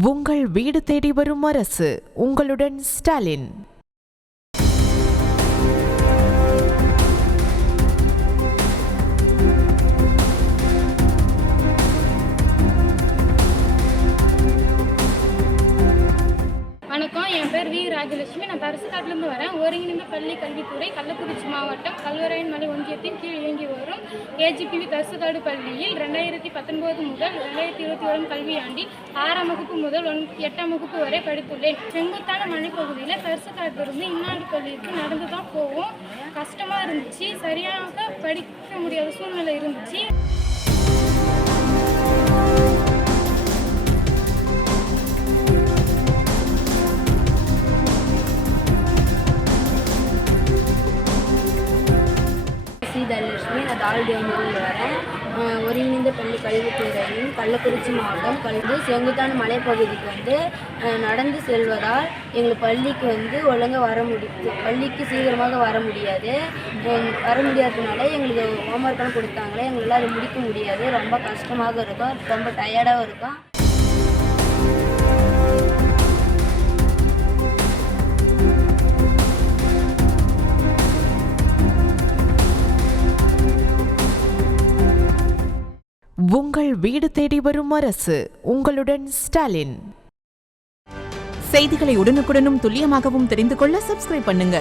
உங்கள் வீடு தேடி வரும் அரசு. உங்களுடன் ஸ்டாலின். வணக்கம், என் பேர் வி ராஜலட்சுமி. நான் தரசுக்காட்டிலிருந்து வரேன். ஒருங்கிணைந்த பள்ளி கல்வித்துறை கள்ளக்குறிச்சி மாவட்டம் கல்வராயன்மலை ஒன்றியத்தின் கீழ் இயங்கி வரும் கேஜிபிவி தரசுக்காடு பள்ளியில் 2019 முதல் 2021 கல்வியாண்டில் 6ஆம் வகுப்பு முதல் 8ஆம் வகுப்பு வரை படித்துள்ளேன். செங்குத்தான மலைப்பகுதியில் தரசுக்காட்டிலிருந்து இன்னாடு பள்ளிக்கு நடந்து தான் போவோம். கஷ்டமாக இருந்துச்சு, சரியாக படிக்க முடியாத சூழ்நிலை இருந்துச்சு. தனலட்சுமி. நான் தாழ்டியிலிருந்து வரேன். ஒருங்கிணைந்த பள்ளி கல்வித்துறையின் கள்ளக்குறிச்சி மாவட்டம் செங்குத்தான மலைப்பகுதிக்கு நடந்து செல்வதால் எங்களுக்கு பள்ளிக்கு ஒழுங்காக பள்ளிக்கு சீக்கிரமாக வர முடியாததுனால எங்களுக்கு ஹோம்ஒர்க்கெல்லாம் கொடுத்தாங்களே, எங்களால் அதை முடிக்க முடியாது. ரொம்ப கஷ்டமாக இருக்கும், ரொம்ப டயர்டாகவும் இருக்கும். உங்கள் வீடு தேடி வரும் அரசு. உங்களுடன் ஸ்டாலின். செய்திகளை உடனுக்குடனும் துல்லியமாகவும் தெரிந்து கொள்ள சப்ஸ்கிரைப் பண்ணுங்க.